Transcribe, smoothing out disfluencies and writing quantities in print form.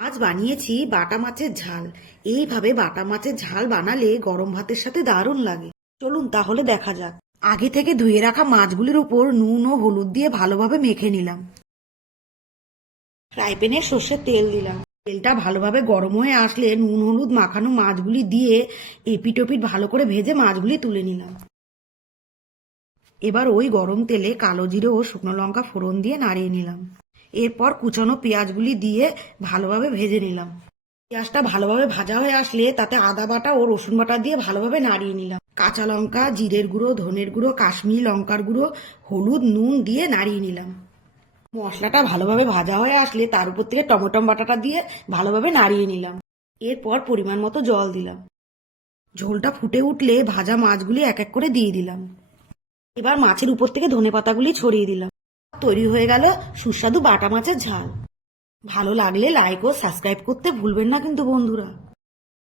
আজ বানিয়েছি বাটা মাছের ঝাল। এইভাবে বাটা মাছের ঝাল বানালে গরম ভাতের সাথে দারুণ লাগে। চলুন তাহলে দেখা যাক। আগে থেকে ধুয়ে রাখা মাছগুলির উপর নুন ও হলুদ দিয়ে ভালোভাবে মেখে নিলাম। ফ্রাই প্যানে সর্ষের তেল দিলাম। তেলটা ভালোভাবে গরম হয়ে আসলে নুন হলুদ মাখানো মাছগুলি দিয়ে এপিট ওপিট ভালো করে ভেজে মাছগুলি তুলে নিলাম। এবার ওই গরম তেলে কালো জিরে ও শুকনো লঙ্কা ফোড়ন দিয়ে নাড়িয়ে নিলাম। এরপর কুচানো পেঁয়াজগুলি দিয়ে ভালোভাবে ভেজে নিলাম। পেঁয়াজটা ভালোভাবে ভাজা হয়ে আসলে তাতে আদা বাটা ও রসুন বাটা দিয়ে ভালোভাবে নাড়িয়ে নিলাম। কাঁচা লঙ্কা, জিরের গুঁড়ো, ধনের গুঁড়ো, কাশ্মীরি লঙ্কার গুঁড়ো, হলুদ, নুন দিয়ে নাড়িয়ে নিলাম। মশলাটা ভালোভাবে ভাজা হয়ে আসলে তার উপর থেকে টমেটো বাটাটা দিয়ে ভালোভাবে নাড়িয়ে নিলাম। এরপর পরিমাণ মতো জল দিলাম। ঝোলটা ফুটে উঠলে ভাজা মাছগুলি এক এক করে দিয়ে দিলাম। এবার মাছের উপর থেকে ধনেপাতাগুলি ছড়িয়ে দিলাম। তৈরি হয়ে গেল সুস্বাদু বাটা মাছের ঝাল। ভালো লাগলে লাইক ও সাবস্ক্রাইব করতে ভুলবেন না কিন্তু বন্ধুরা।